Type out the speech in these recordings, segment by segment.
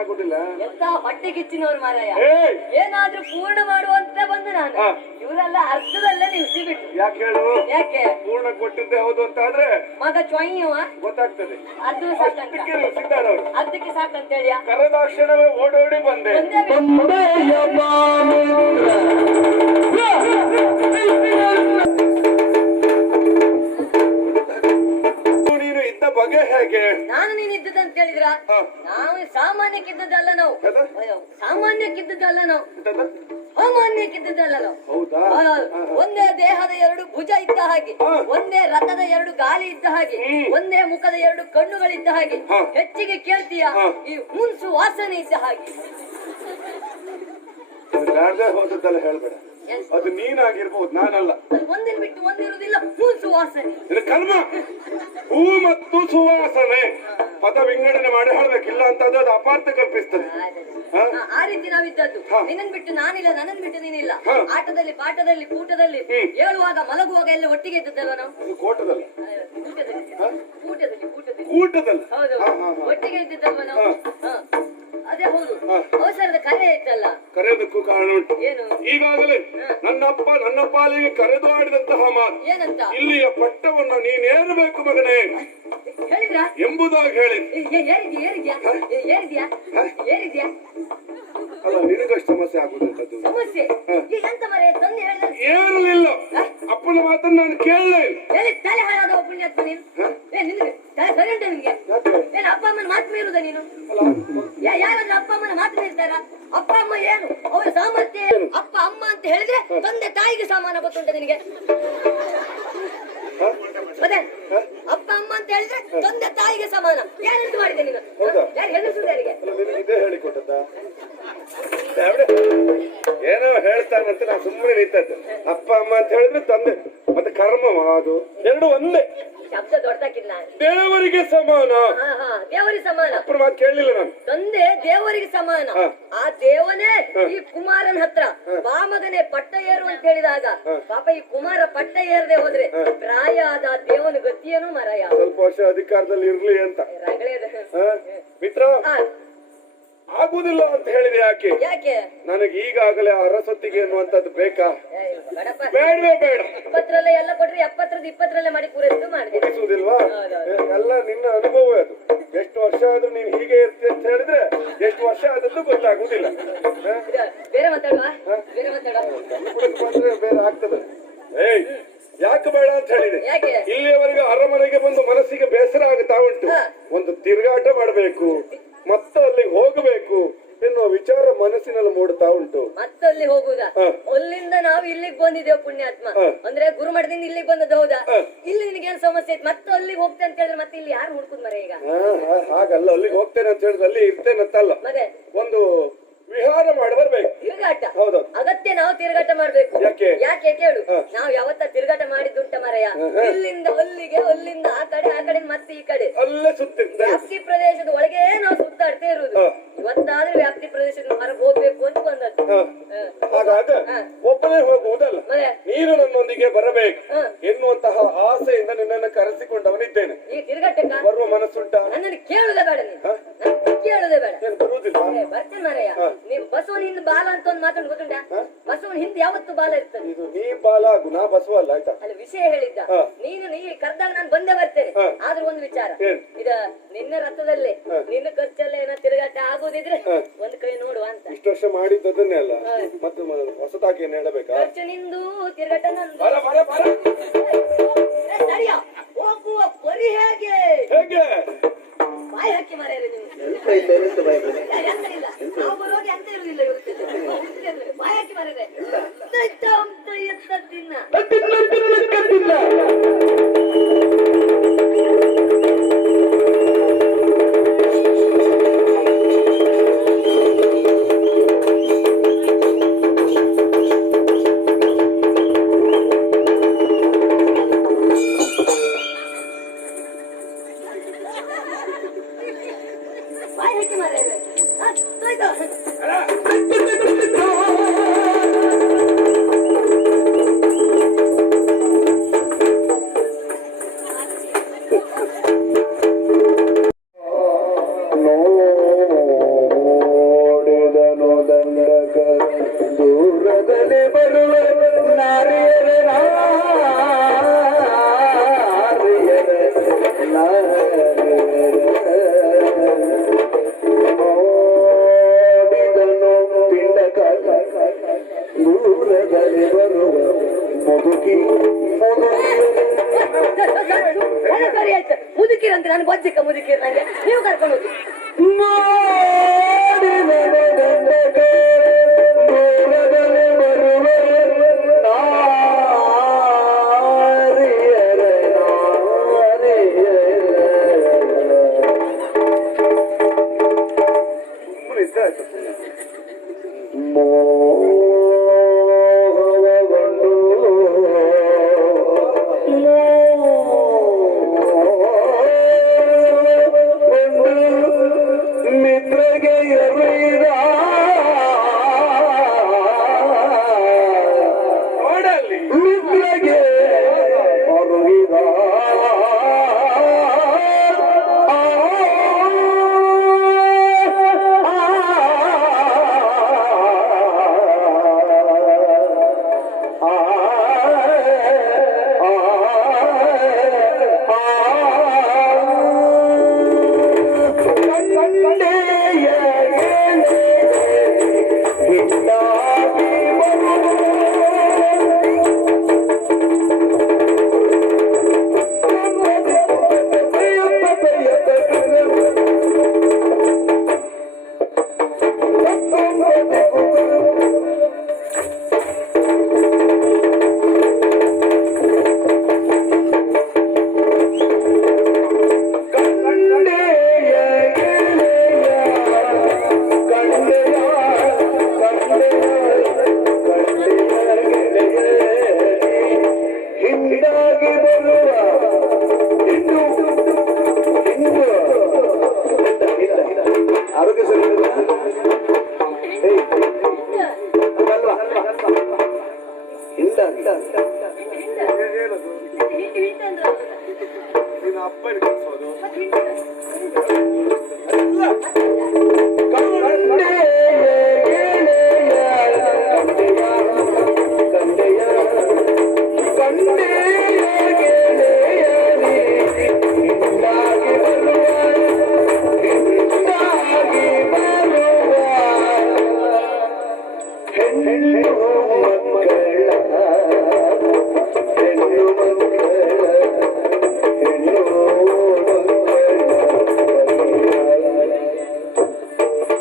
ಆಗುದಿಲ್ಲ. ಎಂತ ಹೊಟ್ಟೆ ಕಿಚ್ಚಿನವ್ರು ಮಾರಾಯ. ಏನಾದ್ರೂ ಪೂರ್ಣ ಮಾಡುವಂತ ಬಂದು ನಾನು ಇವರೆಲ್ಲ ಅರ್ಧದಲ್ಲೇ ನಿಲ್ಸಿ ಬಿಟ್ಟು. ಯಾಕೆ ಹೇಳು? ಯಾಕೆ ಪೂರ್ಣ ಕೊಟ್ಟಿದ್ದೆ ಹೌದು ಅಂತ ಆದ್ರೆ ಮಗ ಚೊಯ್ಯವ ಗೊತ್ತಾಗ್ತದೆ. ಅದು ಸಾಕಂತ ಅದಕ್ಕೆ ಸಾಕಂತ ಹೇಳಿ ಕರೆದಾಕ್ಷಣವೇ ಓಡೋಡಿ ಬಂದೆ. ನೀನು ಇದ್ದ ಬಗೆ ಹೇಗೆ? ನಾನು ನೀನು ಇದ್ದದಂತ ಹೇಳಿದ್ರ ನಾವು ಸಾಮಾನ್ಯಕ್ಕಿದ್ದದಲ್ಲ, ನಾವು ಸಾಮಾನ್ಯಕ್ಕಿದ್ದದಲ್ಲ, ನಾವು ಸಾಮಾನ್ಯಕ್ಕಿದ್ದದಲ್ಲ ನಾವು. ಹೌದಾ? ಒಂದೇ ದೇಹದ ಎರಡು ಭುಜ ಇದ್ದ ಹಾಗೆ, ಒಂದೇ ರಥದ ಎರಡು ಗಾಲಿ ಇದ್ದ ಹಾಗೆ, ಒಂದೇ ಮುಖದ ಎರಡು ಕಣ್ಣುಗಳಿದ್ದ ಹಾಗೆ, ಹೆಚ್ಚಿಗೆ ಕೇಳ್ತೀಯ ಈ ಹುಣಸು ವಾಸನೆ ಇದ್ದ ಹಾಗೆ. ಹೋದದ್ದಲ್ಲ ಹೇಳ್ಬೇಡ, ಅದು ನೀನಾಗಿರ್ಬಹುದು, ನಾನಲ್ಲ. ಒಂದಿನ ಬಿಟ್ಟು ಒಂದಿರುವುದಿಲ್ಲ ಹುಣಸು ವಾಸನೆ. ಕರ್ಮ ಹೂ ಮತ್ತು ಸುವಾಸನೆ ಪದ ವಿಂಗಡಣೆ ಮಾಡಿ ಹೇಳ್ಬೇಕಿಲ್ಲ ಅಂತ ಅದು ಅಪಾರ್ಥ ಕಲ್ಪಿಸ್ತದೆ. ಆ ರೀತಿ ನಾವಿದ್ದದ್ದು. ನಿನ್ನನ್ ಬಿಟ್ಟು ನಾನಿಲ್ಲ, ನನ್ನನ್ ಬಿಟ್ಟು ನೀನಿಲ್ಲ. ಆಟದಲ್ಲಿ ಪಾಠದಲ್ಲಿ ಕೂಟದಲ್ಲಿ ಹೇಳುವಾಗ ಮಲಗುವಾಗ ಎಲ್ಲ ಒಟ್ಟಿಗೆ ಇದ್ದದ್ದಲ್ಲ ನಾವು. ಕೋಟದಲ್ಲಿ ಕೂಟದಲ್ಲಿ ಹೌದು, ಒಟ್ಟಿಗೆ ಇದ್ದಿದ್ದಲ್ವ ನಾವು. ಅದೇ ಹೌದು, ಅವಸರದ ಕರೆ ಇತ್ತಲ್ಲ. ಕರೆಯೋದಕ್ಕೂ ಕಾರಣ ಉಂಟು. ಏನು? ಈಗಾಗಲೇ ನನ್ನ ಪಾಲಿಗೆ ಕರೆದು ಆಡಿದಂತಹ ಮಾತು, ಏನಂತ? ಇಲ್ಲಿಯ ಪಟ್ಟವನ್ನು ನೀನೇರಬೇಕು ಮಗನೇ ಹೇಳಿದ್ರ ಎಂಬುದಾಗಿ ಹೇಳಿ. ಏರಿದ್ಯಾ ಅಲ್ಲ, ನಿನಗಷ್ಟು ಸಮಸ್ಯೆ ಆಗುದಂತದ್ದು. ಸಮಸ್ಯೆ ಎಂತ ಮರೆ ತಂದೆ ಹೇಳಿದ್ರೆ ಏರಲಿಲ್ಲ. ಅಪ್ಪನ ಮಾತನ್ನು ನಾನು ಕೇಳಲೇ ಇಲ್ಲ. ತಲೆ ಹಾಳಾದ ಪುಣ್ಯಾತ್ಮ ನೀನು. ನಿನ್ಗೆ ತಲೆ ಸರಿ ಉಂಟ ನಿನ್ಗೆ? ಏನ್ ಅಪ್ಪ ಅಮ್ಮನ ಮಾತು ಮೀರುದ ನೀನು? ಯಾರಾದ್ರೂ ಅಪ್ಪ ಅಮ್ಮನ ಮಾತು ಮೀರ್ತಾರ? ಅಪ್ಪ ಅಮ್ಮ ಏನು ಅವರ ಸಾಮರ್ಥ್ಯ ಏನು? ಅಪ್ಪ ಅಮ್ಮ ಅಂತ ಹೇಳಿದ್ರೆ ತಂದೆ ತಾಯಿಗೆ ಸಮಾನ, ಗೊತ್ತುಂಟ ನಿನಗೆ? ಮತ್ತೆ ಅಪ್ಪ ಅಮ್ಮ ಅಂತ ಹೇಳಿದ್ರೆ ತಂದೆ ತಾಯಿಗೆ ಸಮಾನ. ಯಾರೆಂತ ಮಾಡಿದೆ ನೀನು? ಯಾರು ಹೆದರ್ಸುದಾರಿಗೆ? ಇದೇ ಹೇಳಿಕೊಟ್ಟದ್ದ? ಏನೋ ಹೇಳ್ತಾನಂತ ನಾನು ಸುಮ್ಮನೆ ನಿಂತದ್ದು. ಅಪ್ಪ ಅಮ್ಮ ಅಂತ ಹೇಳಿದ್ರೆ ತಂದೆ ಮತ್ತೆ ಕರ್ಮ, ಅದು ಎರಡು ಒಂದೇ. ಶಬ್ದ ದೊಡ್ಡಕ್ಕಿಲ್ಲ. ದೇವರಿಗೆ ಸಮಾನ. ದೇವರಿಗೆ ಸಮಾನ. ಅಪ್ಪನ ಮಾತು ಕೇಳಲಿಲ್ಲ ನಾನು. ತಂದೆ ದೇವರಿಗೆ ಸಮಾನ. ಆ ದೇವನೇ ಈ ಕುಮಾರನ ಹತ್ರ ಬಾ ಮಗನೇ ಪಟ್ಟ ಏರು ಅಂತ ಹೇಳಿದಾಗ ಪಾಪ ಈ ಕುಮಾರ ಪಟ್ಟ ಏರದೆ ಹೋದ್ರೆ ಪ್ರಾಯ ಆದ ದೇವನ ಗತಿಯೇನು ಮರಯ. ಸ್ವಲ್ಪ ವರ್ಷ ಅಧಿಕಾರದಲ್ಲಿ ಇರ್ಲಿ ಅಂತ ಮಿತ್ರ. ಆಗುದಿಲ್ಲ ಅಂತ ಹೇಳಿದೆ. ಯಾಕೆ? ಯಾಕೆ? ನನಗೆ ಈಗಾಗಲೇ ಅರಸೊತ್ತಿಗೆ ಎನ್ನುವಂತದ್ದು ಬೇಕಾ? ಬೇಡವೇ ಬೇಡ. 20 ಎಲ್ಲ ಕೊಟ್ರೆ 70 20 ಮಾಡಿ ಪೂರೈಸು ಮಾಡಿಸುವುದಿಲ್ವಾ? ಎಲ್ಲ ನಿನ್ನ ಅನುಭವ ಅದು. ಎಷ್ಟು ವರ್ಷ ಆದ್ರೂ ನೀನ್ ಹೀಗೆ ಇರ್ತಿ ಅಂತ ಹೇಳಿದ್ರೆ ಎಷ್ಟು ವರ್ಷ ಆದದ್ದು ಗೊತ್ತಾಗುದಿಲ್ಲ. ಬೇರೆ ಮಾತಾಡುವ, ಬೇರೆ ಮಾತಾಡುವ, ಬೇರೆ ಆಗ್ತದೆ. ಯಾಕೆ ಬೇಡ ಅಂತ ಹೇಳಿದೆ? ಇಲ್ಲಿಯವರೆಗೆ ಅರಮನೆಗೆ ಬಂದು ಮನಸ್ಸಿಗೆ ಬೇಸರ ಆಗುತ್ತಾ ಉಂಟು. ಒಂದು ತಿರುಗಾಟ ಮಾಡಬೇಕು, ಮತ್ತೆ ಅಲ್ಲಿಗೆ ಹೋಗಬೇಕು ಎನ್ನುವ ವಿಚಾರ ಮನಸ್ಸಿನಲ್ಲಿ ಮೂಡ್ತಾ ಉಂಟು. ಮತ್ತಲ್ಲಿ ಹೋಗುದ? ಅಲ್ಲಿಂದ ನಾವು ಇಲ್ಲಿಗೆ ಬಂದಿದ್ದೇವೆ ಪುಣ್ಯಾತ್ಮ. ಅಂದ್ರೆ ಗುರುಮಠದಿಂದ ಇಲ್ಲಿಗೆ ಬಂದದ್ದು ಹೌದಾ? ಇಲ್ಲಿ ನಿನಗೇನು ಸಮಸ್ಯೆ ಐತಿ? ಮತ್ತೆ ಅಲ್ಲಿಗೆ ಹೋಗ್ತೇನೆ ಅಂತ ಹೇಳಿದ್ರೆ ಮತ್ತೆ ಇಲ್ಲಿ ಯಾರು ಹುಡ್ಕುದ್ ಮರ ಈಗ? ಹಾಗಲ್ಲ, ಅಲ್ಲಿಗೆ ಹೋಗ್ತೇನೆ ಅಂತ ಹೇಳಿದ್ರೆ ಅಲ್ಲಿ ಇರ್ತೇನೆ ಅಂತಲ್ಲ, ಒಂದು ವಿಹಾರ ಮಾಡಿ ಬರ್ಬೇಕು. ತಿರುಗಾಟ ಹೌದು, ಅಗತ್ಯ. ನಾವು ತಿರುಗಾಟ ಮಾಡ್ಬೇಕು. ಯಾಕೆ ಕೇಳು? ನಾವು ಯಾವತ್ತ ತಿರುಗಾಟ ಮಾಡಿದ್ದುಂಟ ಮರಯ್ಯ. ಇಲ್ಲಿಂದ ಅಲ್ಲಿಗೆ, ಅಲ್ಲಿಂದ ಆ ಕಡೆ, ಆ ಕಡೆ ಮತ್ತೆ ಈ ಕಡೆ, ಅಲ್ಲೇ ಸುತ್ತಿರ್ತೇವೆ. ವ್ಯಾಪ್ತಿ ಪ್ರದೇಶದ ಒಳಗೆ ನಾವು ಸುತ್ತಾಡ್ತೇ ಇರುವುದು. ಇವತ್ತಾದ್ರೂ ವ್ಯಾಪ್ತಿ ಪ್ರದೇಶದ ಹೊರಗೆ ಹೋಗ್ಬೇಕು ಅಂತ ಬಂದದ್ದು. ಹಾಗಾಗ ಒಬ್ಬನೇ ಹೋಗುವುದಲ್ಲ, ನೀನು ನನ್ನೊಂದಿಗೆ ಬರಬೇಕು ಎನ್ನುವಂತಹ ಆಸೆಯಿಂದ ನಿನ್ನನ್ನು ಕರೆಸಿಕೊಂಡವನಿದ್ದೇನೆ. ಈ ತಿರುಗಾಟಕ್ಕ ಬರುವ ಮನಸ್ಸುಂಟ? ನನ್ನನ್ನು ಕೇಳುದೇ ಬೇಡ ನೀನು, ಕೇಳುದೇ ಬೇಡ. ಬರುವುದಿಲ್ಲ? ಬರ್ತೇನೆ ಮರಯ್ಯ. ನೀವು ಬಸವನ ಹಿಂದ್ ಬಾಲ ಅಂತ ಒಂದು ಮಾತಾಡ್ ಗೊತ್ತುಂಟ? ಬಸವನ ಹಿಂದ್ ಯಾವತ್ತು ಬಾಲ ಇರ್ತದೆ. ಇದು ನೀ ಬಾಲ ಆಗು, ನಾ ಬಸವ ಅಲ್ಲ, ಆಯ್ತಾ? ಅಲ್ಲಿ ವಿಷಯ ಹೇಳಿದ್ದ ನೀನು. ನೀ ಕರೆದಾಗ ನಾನು ಬಂದೇ ಬರ್ತೇನೆ. ಆದ್ರೂ ಒಂದು ವಿಚಾರ, ಇದ ನಿನ್ನ ರಥದಲ್ಲಿ ನಿನ್ನ ಖರ್ಚಲ್ಲ ಏನೋ ತಿರುಗಾಟ ಆಗೋದಿದ್ರೆ ಒಂದ್ ಕೈ ನೋಡುವ ಅಂತ. ಇಷ್ಟು ವರ್ಷ ಮಾಡಿದ್ದನ್ನೇ ಅಲ್ಲ, ಮತ್ತೆ ಹೊಸದಾಗಿ ಏನ್ ಹೇಳಬೇಕಾ? ಖರ್ಚು ನಿಂದು, ತಿರುಗಾಟ ನಂದು. ಹೋಗುವ ಪರಿ ಹೇಗೆ ಹೇಗೆ ಬಾಯಿ ಹಾಕಿ ಮಾರ್ಯಾರೆ ನೀವು. ಎಂತ ಇಲ್ಲ, ನಾವು ಬರುವಾಗ ಎಂತ ಇರುವುದಿಲ್ಲ. ಬಾಯಿ ಹಾಕಿ ಮಾರ್ಯಾರೆ ಎತ್ತದಿನ್ನ. ಬಾಯಿ ಹಾಕಿ ಮಾರ್ಯಾರೆ. ದೂರದಲ್ಲಿ ಬರುವ ನಾರಿಯರ ನೋಡಿದನು ಪಿಂಡಕ ದೂರದಲ್ಲಿ ಬರುವ ಮುದುಕಿ ಸರಿ ಆಯ್ತು ಮುದುಕಿರಂತೆ ನಾನು ಬಜ್ಜಿಕ್ಕ ಮುದುಕಿರ ನಂಗೆ ನೀವು ಕರ್ಕೊಂಡು ಹೋಗಿ ದೂರದಲ್ಲಿ ಬರುವ ಮೋಹವಗೊಂಡು ಮಿತ್ರಗೆ ಎರಿದ ಮಿತ್ರಗೆ ಅರುಗಿದ ಹಿಂದಾಗಿ ಬರುವ ಆರೋಗ್ಯ ಸರಿ ನಿನ್ನ ಅಪ್ಪನ ಕಳ್ಸೋದು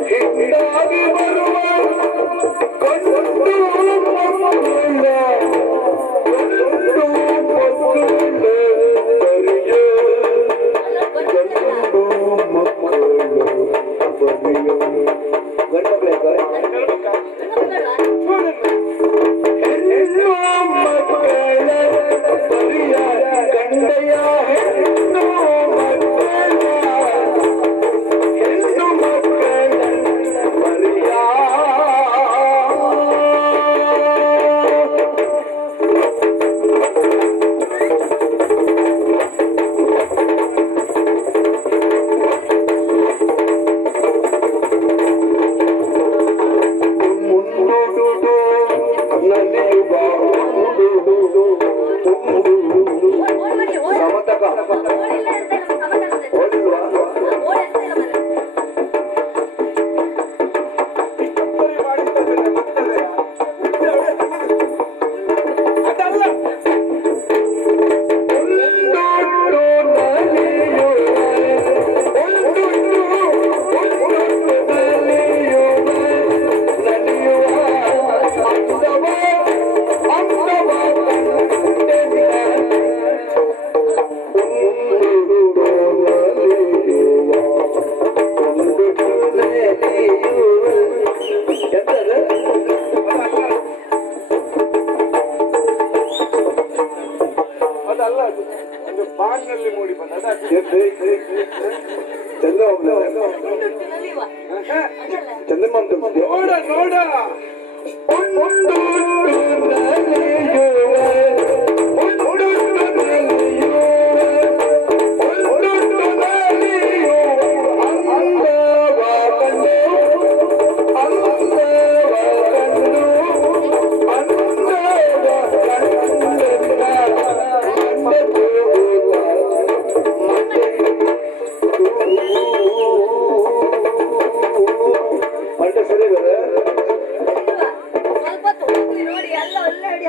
ಹಿಂದಾಗಿ ಬರುವ ಬಾಗಿನಲ್ಲಿ ಮೂಡಿ ಬಂದ ಚಂದ್ರಮ್ಮ ನೋಡ ನೋಡ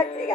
ಆಗ್ತದೆ ಈಗ.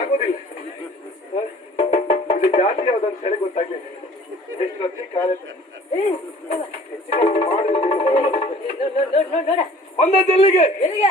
ಆಗೋದಿಲ್ಲ. ಇದು ಜಾತಿ ಯಾವ್ದಂತ ಹೇಳಿ ಗೊತ್ತಾಗ್ಲಿಲ್ಲ. ಎಷ್ಟು ಹೊತ್ತಿಗೆ ಕಾಲ ನೋಡ ಒಂದೇ ಎಲ್ಲಿಗೆ ಎಲ್ಲಿಗೆ